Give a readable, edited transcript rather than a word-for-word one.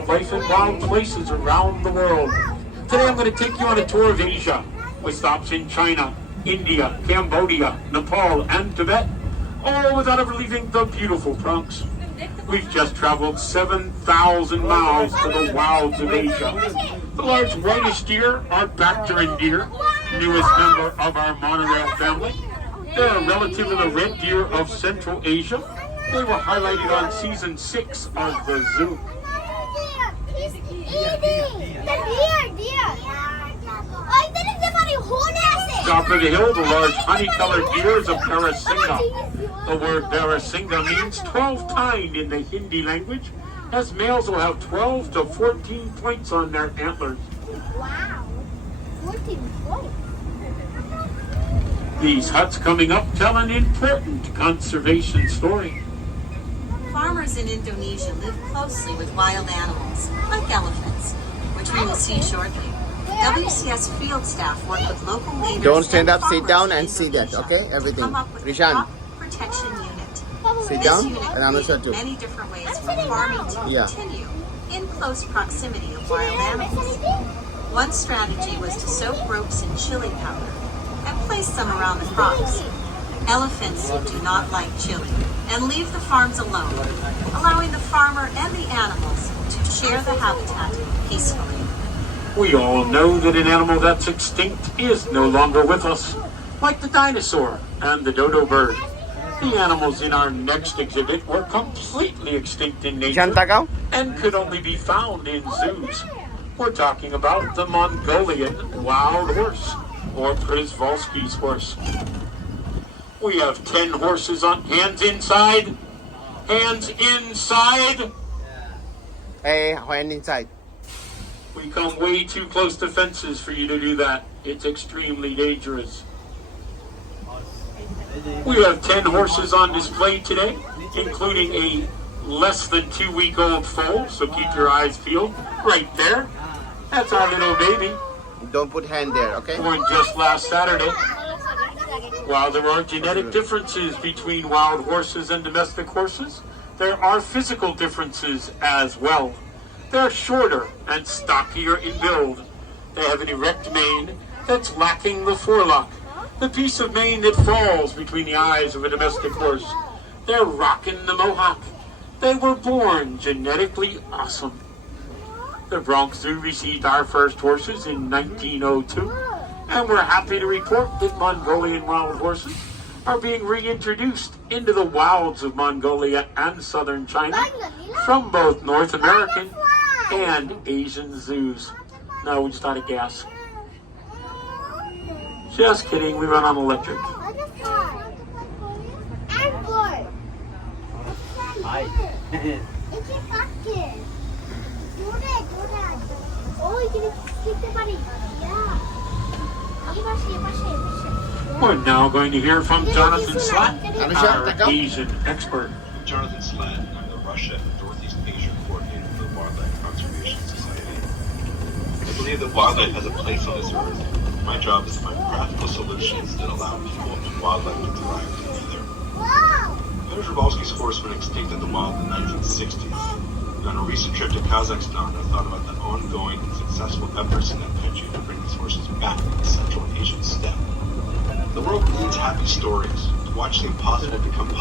wildlife and wild places around the world. Today I'm going to take you on a tour of Asia with stops in China, India, Cambodia, Nepal, and Tibet, all without ever leaving the beautiful Bronx. We've just traveled 7,000 miles to the wilds of Asia. The large whitish deer are Bactrian deer, newest member of our monorail family. They're a relative of the red deer of Central Asia. They were highlighted on season 6 of the zoo. He's eating the deer. Oh, that is a very whole Top of the hill, the large honey-colored deer is a Barasinga. The word Barasinga means 12-tined in the Hindi language, as males will have 12 to 14 points on their antlers. Wow. 14 points. These huts coming up tell an important conservation story. Farmers in Indonesia live closely with wild animals, like elephants, which we will see shortly. WCS field staff work with local leaders. Don't stand and up, sit farmers down in and see that, Indonesia okay? to Everything. come up with a Rishan. crop protection unit. Sit This down, unit and I'm gonna created too. many different ways for farming to Yeah. continue in close proximity of wild animals. One strategy was to soak ropes in chili powder and place them around the crops. Elephants do not like chili and leave the farms alone, allowing the farmer and the animals to share the habitat peacefully. We all know that an animal that's extinct is no longer with us, like the dinosaur and the dodo bird. The animals in our next exhibit were completely extinct in nature Rishan, takaw. and could only be found in zoos. We're talking about the Mongolian wild horse, or Przewalski's horse. We have 10 horses on hands inside. Hands inside. Hey, hand inside. We come way too close to fences for you to do that. It's extremely dangerous. We have 10 horses on display today, including a less than 2-week-old foal, so keep your eyes peeled. Right there. That's our little baby, Don't put hand there, okay? born just last Saturday. While there are genetic differences between wild horses and domestic horses, there are physical differences as well. They're shorter and stockier in build. They have an erect mane that's lacking the forelock, the piece of mane that falls between the eyes of a domestic horse. They're rocking the mohawk. They were born genetically awesome. The Bronx Zoo received our first horses in 1902, and we're happy to report that Mongolian wild horses are being reintroduced into the wilds of Mongolia and southern China from both North American and Asian zoos. No, we just out of gas. Just kidding, we run on electric. We're now going to hear from Jonathan Slatt, our Asian expert. Jonathan Slatt, I'm the Russia and Northeast Asia coordinator for the Wildlife Conservation Society. I believe that wildlife has a place on this earth. My job is to find practical solutions that allow people and wildlife to thrive together. Peter Przewalski's horse went extinct in the wild in the 1960s. And on a recent trip to Kazakhstan, I thought about the ongoing and successful efforts in that country to bring these horses back to the Central Asian steppe. The world needs happy stories. To watch the impossible become possible.